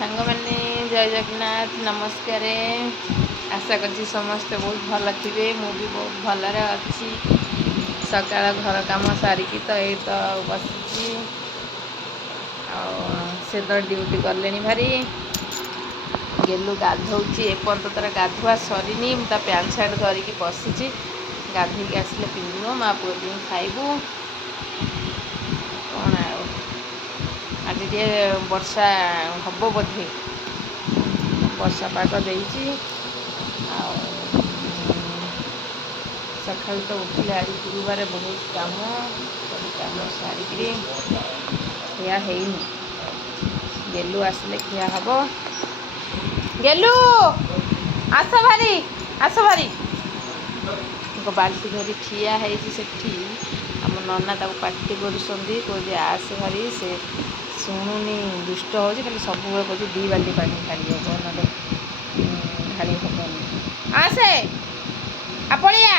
सांग मैंने जय जगन्नाथ नमस्कार। आशा करছি ସମସ୍ତେ ବହୁତ ଭଲ ଥିବେ। ମୁଁ ବି ବହୁତ ଭଲରେ ଅଛି। ସକାଳ ଘର କାମ ସାରିକି ତ ଏଇ ତ ବସିଛି ଆଉ ସେ ତ ଡ୍ୟୁଟି ଗଲେଣି ଭାରି। ଗେଲୁ ଗାଧଉଛି ଏପର୍ଯ୍ୟନ୍ତ ତାର ଗାଧୁଆ ସରିନି। ମୁଁ ତା ପ୍ୟାଣ୍ଟ ସାର୍ଟ ଧରିକି ବସିଛି। ଗାଧୋଇକି ଆସିଲେ ପିନ୍ଧିବ, ମା ପୁଅ ଦୁଇ ଖାଇବୁ। କ'ଣ ଆଉ ଆଜି ଟିକେ ବର୍ଷା ହବ ବୋଧେ, ବର୍ଷା ପାଗ ଦେଇଛି। ଆଉ ସକାଳୁ ତ ଉଠିଲେ ଆଜି ଗୁରୁବାର, ବହୁତ କାମ, ସବୁ କାମ ସାରିକିରି ଖିଆ ହେଇନି। ଗେଲୁ ଆସିଲେ ଖିଆ ହବ। ଗେଲୁ ଆସ ଭାରି, ଆସ ଭାରି। ବାଲ୍ଟି ଧରି ଠିଆ ହେଇଛି ସେଠି। ଆମ ନନା ତାକୁ ପାଟି କରୁଛନ୍ତି, କହୁଛି ଆସେ ଭାରି। ସେ ଶୁଣୁନି, ଦୁଷ୍ଟ ହେଉଛି, ଖାଲି ସବୁବେଳେ କହୁଛି 2 ବାଲ୍ଟି ପାଣି ଢାଳି ହେବ, ନହେଲେ ଢାଳି ହେବନି। ଆସେ ପଳିଆ।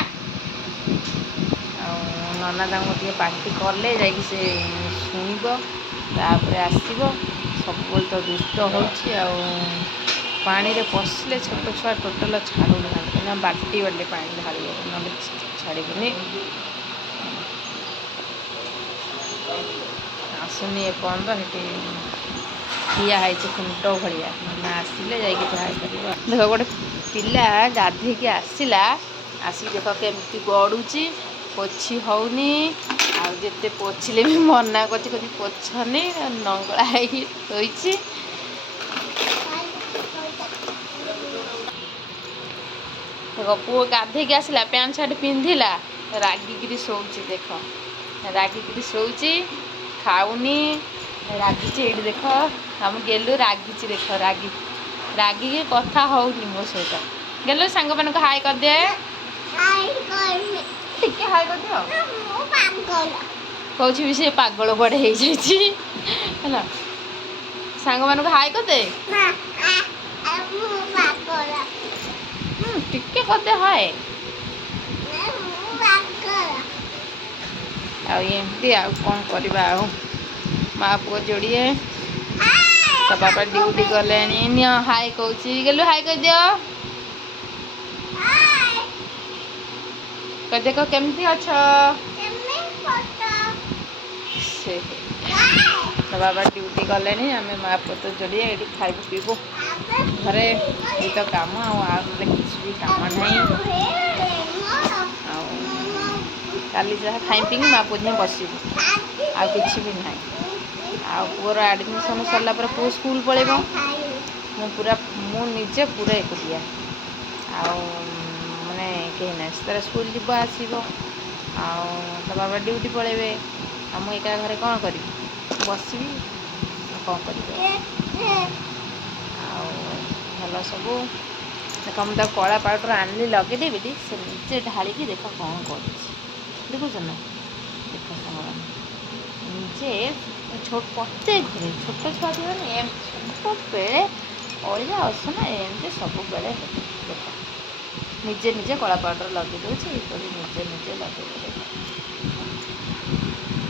ଆଉ ନନା ତାଙ୍କୁ ଟିକେ ପାଟି କଲେ ଯାଇକି ସେ ଶୁଣିବ, ତାପରେ ଆସିବ। ସବୁବେଳେ ତ ଦୁଷ୍ଟ ହେଉଛି ଆଉ ପାଣିରେ ପଶିଲେ ଛୋଟ ଛୁଆ ଟୋଟାଲ ଛାଡ଼ୁନାହାନ୍ତି ନା। ବାଲ୍ଟି ବାଲ୍ଟି ପାଣି ଢାଳିବ, ନହେଲେ ଛାଡ଼ିବନି। ଆସୁନି ଏପର୍ଯ୍ୟନ୍ତ, ସେଠି ଠିଆ ହେଇଛି ଖୁଣ୍ଟ ଭଳିଆ। ନନା ଆସିଲେ ଯାଇକି ଯାହା କରିବ। ଦେଖ ଗୋଟେ ପିଲା ଗାଧେଇକି ଆସିଲା, ଆସିକି ଦେଖ କେମିତି ଗଡ଼ୁଛି, ପୋଛି ହେଉନି। ଆଉ ଯେତେ ପୋଛିଲେ ବି ମନା କରୁଛି, କହୁଛି ପୋଛନି, ନଙ୍ଗଳା ହେଇକି ଶୋଇଛି। ଦେଖ ପୁଅ ଗାଧେଇକି ଆସିଲା, ପ୍ୟାଣ୍ଟ ସାର୍ଟ ପିନ୍ଧିଲା, ରାଗିକିରି ଶୋଉଛି। ଦେଖ ରାଗିକିରି ଶୋଉଛି, ଖାଉନି, ରାଗିଛି। ଏଇଠି ଦେଖ ଆମ ଗେଲୁ ରାଗିଛି। ଦେଖ ରାଗିକି କଥା ହେଉନି ମୋ ସହିତ। ଗେଲୁ ସାଙ୍ଗମାନଙ୍କୁ ହାଇ କରିଦେ। ଟିକେ ହାଇ କରିଦିଅ। କହୁଛି ବି ସେ ପାଗଳ କୁଆଡ଼େ ହେଇଯାଇଛି ହେଲା। ସାଙ୍ଗମାନଙ୍କୁ ହାଇ କରିଦେ। ଟିକେ କରିଦେ ହାଏ। ଆଉ ଏମିତି ଆଉ କ'ଣ କରିବା। ଆଉ ମା ପୁଅ ଯୋଡ଼ିଏ, ତା ବାପା ଡ୍ୟୁଟି ଗଲେଣି। ନିଅ ହାଇ କହୁଛି। ଗେଲୁ ହାଇ କହିଦିଅ। ଦେଖ କେମିତି ଅଛ। ତା ବାବା ଡ୍ୟୁଟି ଗଲେଣି। ଆମେ ମା ପୁଅ ତ ଯୋଡ଼ିଏ ଏଇଠି ଖାଇବୁ ପିଇବୁ। ଘରେ ଏଇ ତ କାମ, ଆଉ ନହେଲେ କିଛି ବି କାମ ନାହିଁ। ଆଉ କାଲି ଯାହା ଖାଇ ପିଇକି ମା ପୁଅ ଯାଇ ବସିବୁ, ଆଉ କିଛି ବି ନାହିଁ। ଆଉ ପୁଅର ଆଡ଼ମିସନ୍ ସରିଲା ପରେ ପୁଅ ସ୍କୁଲ ପଳାଇବ। ମୁଁ ନିଜେ ପୁରା ଏକୁଟିଆ। ଆଉ ମାନେ କେହି ନାହିଁ। ସେ ତାର ସ୍କୁଲ ଯିବ ଆସିବ। ଆଉ ତା ବାବା ଡ୍ୟୁଟି ପଳାଇବେ। ଆଉ ମୁଁ ଏକା ଘରେ କ'ଣ କରିବି, ବସିବି ଆଉ କ'ଣ କରିବି। ଆଉ ଭଲ ସବୁ। ଦେଖ ମୁଁ ତାକୁ କଳା ପାଉଡ଼ର ଆଣିଲି ଲଗେଇଦେବି, ସେ ନିଜେ ଢାଳିକି ଦେଖ କ'ଣ କରୁଛି। ଦେଖୁଛ ନା। ଦେଖ ସାଙ୍ଗମାନେ, ନିଜେ ପ୍ରତ୍ୟେକ ଘରେ ଛୋଟ ଛୁଆ ଥିବେ ଏମିତି ସବୁବେଳେ ଅଳିଆ ଅସନା ଏମିତି ସବୁବେଳେ ହେବ। ଦେଖ ନିଜେ କଳା ପାଉଡ଼ର ଲଗେଇ ଦେଉଛି, ନିଜେ ଲଗେଇ ଦେଉଛି।